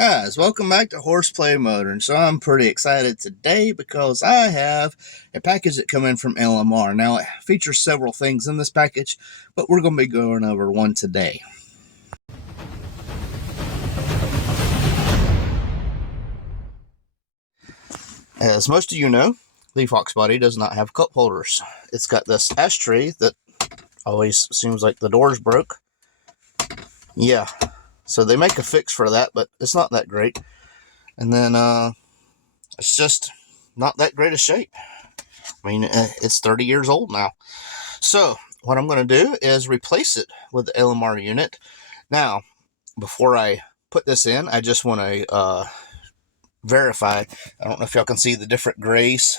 Guys, welcome back to Horseplay Motoring. So I'm pretty excited today because I have a package that come in from LMR. Now it features several things in this package, but we're going to be going over one today. As most of you know, the Fox body does not have cup holders. It's got this ashtray that always seems like the door's broke. Yeah, so they make a fix for that, but it's not that great. And then it's just not that great a shape. I mean, it's 30 years old now. So what I'm going to do is replace it with the LMR unit. Now, before I put this in, I just want to verify. I don't know if y'all can see the different grays.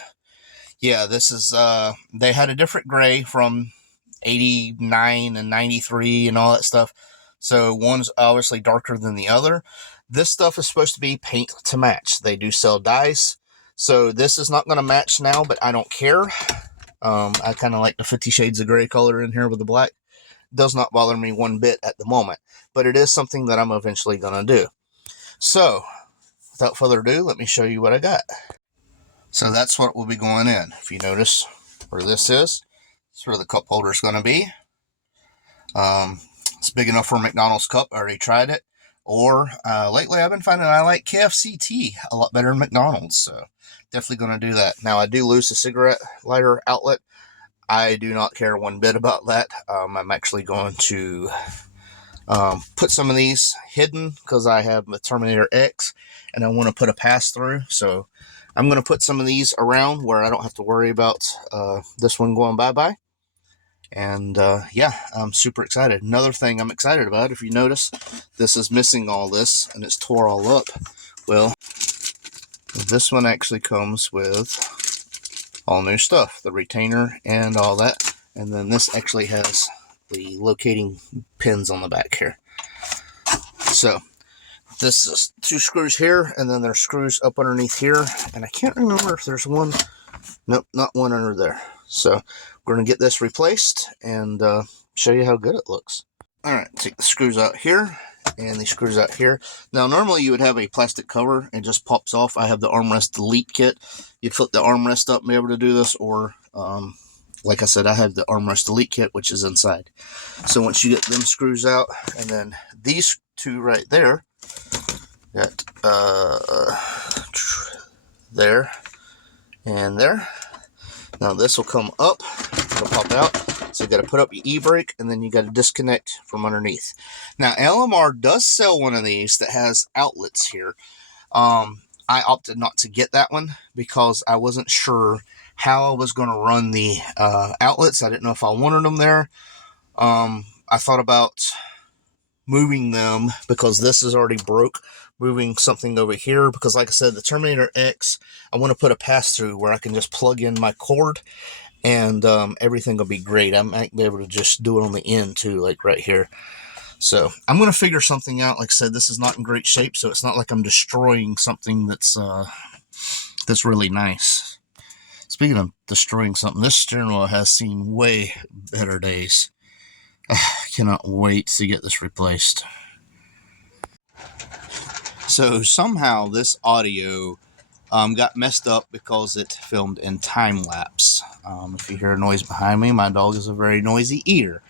Yeah, this is, they had a different gray from 89 and 93 and all that stuff. So one's obviously darker than the other. This stuff is supposed to be paint to match. They do sell dyes. So this is not going to match now, but I don't care. I kind of like the 50 Shades of Gray color in here with the black. Does not bother me one bit at the moment, but it is something that I'm eventually going to do. So without further ado, let me show you what I got. So that's what will be going in. If you notice where this is, that's where the cup holder is going to be. It's big enough for a McDonald's cup. I already tried it. Or lately I've been finding I like KFC tea a lot better than McDonald's. So definitely going to do that. Now I do lose the cigarette lighter outlet. I do not care one bit about that. I'm actually going to put some of these hidden because I have the Terminator X and I want to put a pass-through. So I'm going to put some of these around where I don't have to worry about this one going bye-bye. And yeah, I'm super excited. Another thing I'm excited about, if you notice, this is missing all this and it's tore all up. Well, this one actually comes with all new stuff, the retainer and all that. And then this actually has the locating pins on the back here. So this is 2 screws here, and then there's screws up underneath here. And I can't remember if there's one. Nope, not one under there. So we're going to get this replaced and show you how good it looks. All right, take the screws out here and the screws out here. Now, normally you would have a plastic cover and just pops off. I have the armrest delete kit. You'd flip the armrest up and be able to do this, or like I said, I have the armrest delete kit, which is inside. So once you get them screws out, and then these two right there, got there and there. Now this will come up, it'll pop out. So you got to put up your e-brake, and then you got to disconnect from underneath. Now LMR does sell one of these that has outlets here. I opted not to get that one because I wasn't sure how I was going to run the outlets. I didn't know if I wanted them there. I thought about moving them because this is already broke. Moving something over here because, like I said, the Terminator X, I want to put a pass-through where I can just plug in my cord and everything will be great. I might be able to just do it on the end too, like right here. So I'm going to figure something out. Like I said, this is not in great shape, so it's not like I'm destroying something that's really nice. Speaking of destroying something, this steering wheel has seen way better days. I cannot wait to get this replaced. So somehow this audio got messed up because it filmed in time-lapse. If you hear a noise behind me, my dog is a very noisy ear.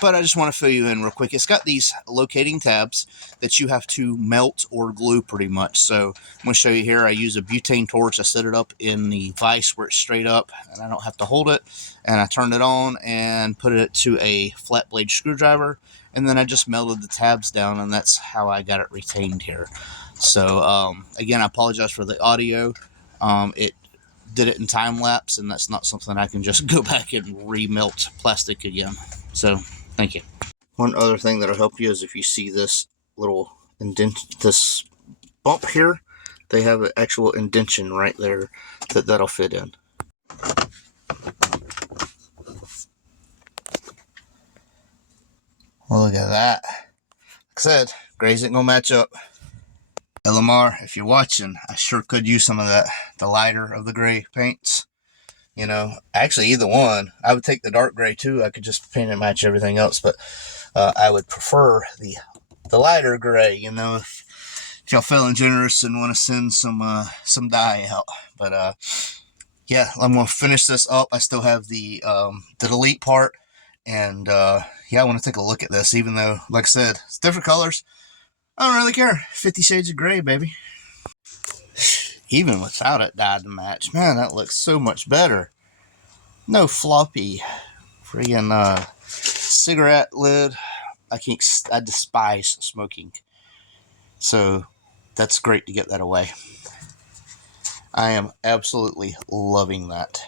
But I just want to fill you in real quick. It's got these locating tabs that you have to melt or glue pretty much. So I'm going to show you here. I use a butane torch. I set it up in the vise where it's straight up and I don't have to hold it. And I turned it on and put it to a flat blade screwdriver. And then I just melted the tabs down, and that's how I got it retained here. So again, I apologize for the audio. It did it in time lapse, and that's not something I can just go back and remelt plastic again. So thank you. One other thing that'll help you is if you see this little indent, this bump here, they have an actual indentation right there that'll fit in. Well, look at that. Like I said, grays ain't gonna match up. LMR, if you're watching, I sure could use some of that, the lighter of the gray paints. You know, actually either one. I would take the dark gray too. I could just paint and match everything else, but I would prefer the lighter gray. You know, if if y'all feeling generous and want to send some dye out. But yeah, I'm gonna finish this up. I still have the delete part, and yeah, I want to take a look at this. Even though, like I said, it's different colors, I don't really care. 50 Shades of Gray, baby. Even without it dyed to match, man, that looks so much better. No floppy friggin' cigarette lid. I despise smoking. So that's great to get that away. I am absolutely loving that.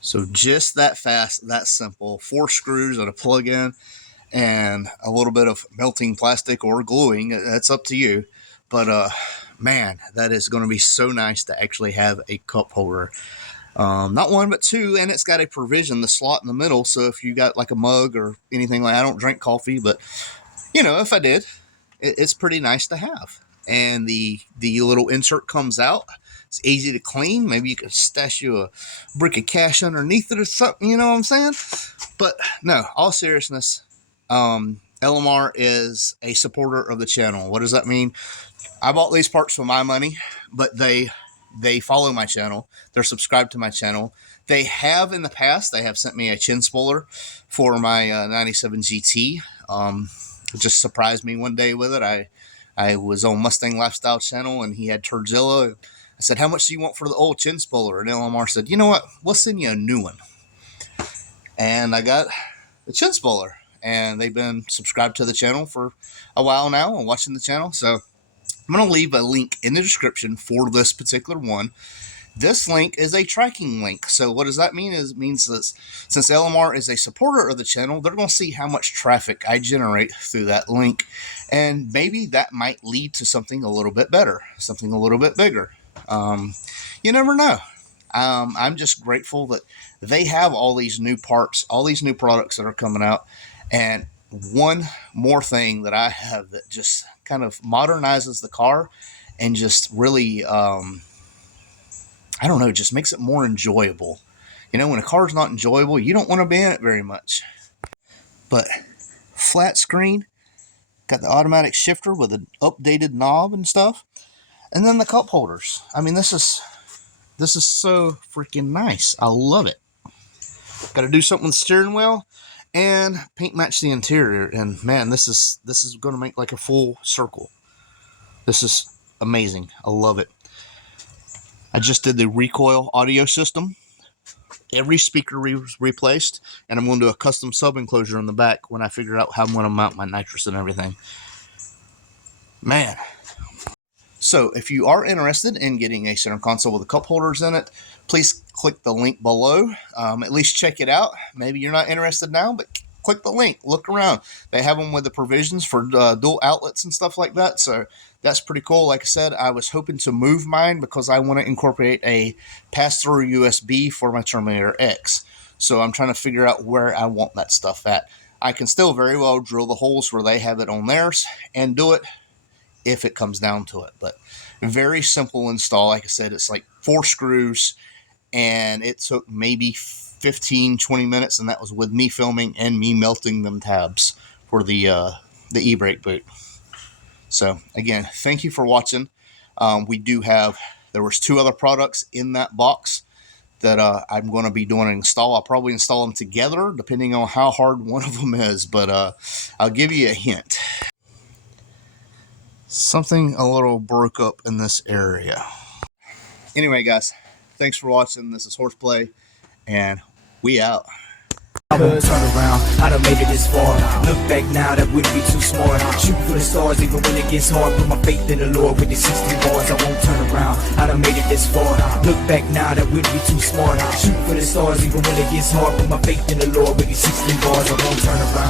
So just that fast, that simple. 4 screws and a plug-in and a little bit of melting plastic or gluing. That's up to you. But man, that is going to be so nice to actually have a cup holder. Not one, but 2, and it's got a provision, the slot in the middle. So if you got like a mug or anything like, I don't drink coffee, but you know, if I did, it's pretty nice to have. And the little insert comes out. It's easy to clean. Maybe you could stash you a brick of cash underneath it or something, you know what I'm saying? But no, all seriousness, LMR is a supporter of the channel. What does that mean? I bought these parts for my money, but they follow my channel. They're subscribed to my channel. They have in the past, they have sent me a chin spoiler for my 97 GT. It just surprised me one day with it. I was on Mustang Lifestyle channel and he had Turzilla. I said, how much do you want for the old chin spoiler? And LMR said, you know what? We'll send you a new one. And I got the chin spoiler. And they've been subscribed to the channel for a while now and watching the channel. So I'm going to leave a link in the description for this particular one. This link is a tracking link. So what does that mean? It means that since LMR is a supporter of the channel, they're going to see how much traffic I generate through that link. And maybe that might lead to something a little bit better, something a little bit bigger. You never know. I'm just grateful that they have all these new parts, all these new products that are coming out. And one more thing that I have that just kind of modernizes the car and just really, I don't know, just makes it more enjoyable. You know, when a car's not enjoyable, you don't want to be in it very much. But flat screen, got the automatic shifter with an updated knob and stuff. And then the cup holders. I mean, this is so freaking nice. I love it. Got to do something with the steering wheel and paint match the interior. And man, this is going to make like a full circle. This is amazing. I love it. I just did the recoil audio system. Every speaker was replaced, and I'm going to do a custom sub enclosure in the back when I figure out how I'm going to mount my nitrous and everything. Man. So if you are interested in getting a center console with the cup holders in it, please click the link below. At least check it out. Maybe you're not interested now, but click the link. Look around. They have them with the provisions for dual outlets and stuff like that. So that's pretty cool. Like I said, I was hoping to move mine because I want to incorporate a pass-through USB for my Terminator X. So I'm trying to figure out where I want that stuff at. I can still very well drill the holes where they have it on theirs and do it if it comes down to it. But very simple install. Like I said, it's like 4 screws, and it took maybe 15-20 minutes, and that was with me filming and me melting them tabs for the e-brake boot. So again, thank you for watching. There was 2 other products in that box that I'm going to be doing an install. I'll probably install them together depending on how hard one of them is, but I'll give you a hint. Something a little broke up in this area. Anyway, guys, thanks for watching. This is Horseplay, and we out. I won't turn around, I done made it this far. Look back now, that wouldn't be too smart. Shoot for the stars even when it gets hard. Put my faith in the Lord with the 16 bars. I won't turn around, I done made it this far. Look back now, that wouldn't be too smart. Shoot for the stars even when it gets hard. Put my faith in the Lord with the 16 bars. I won't turn around.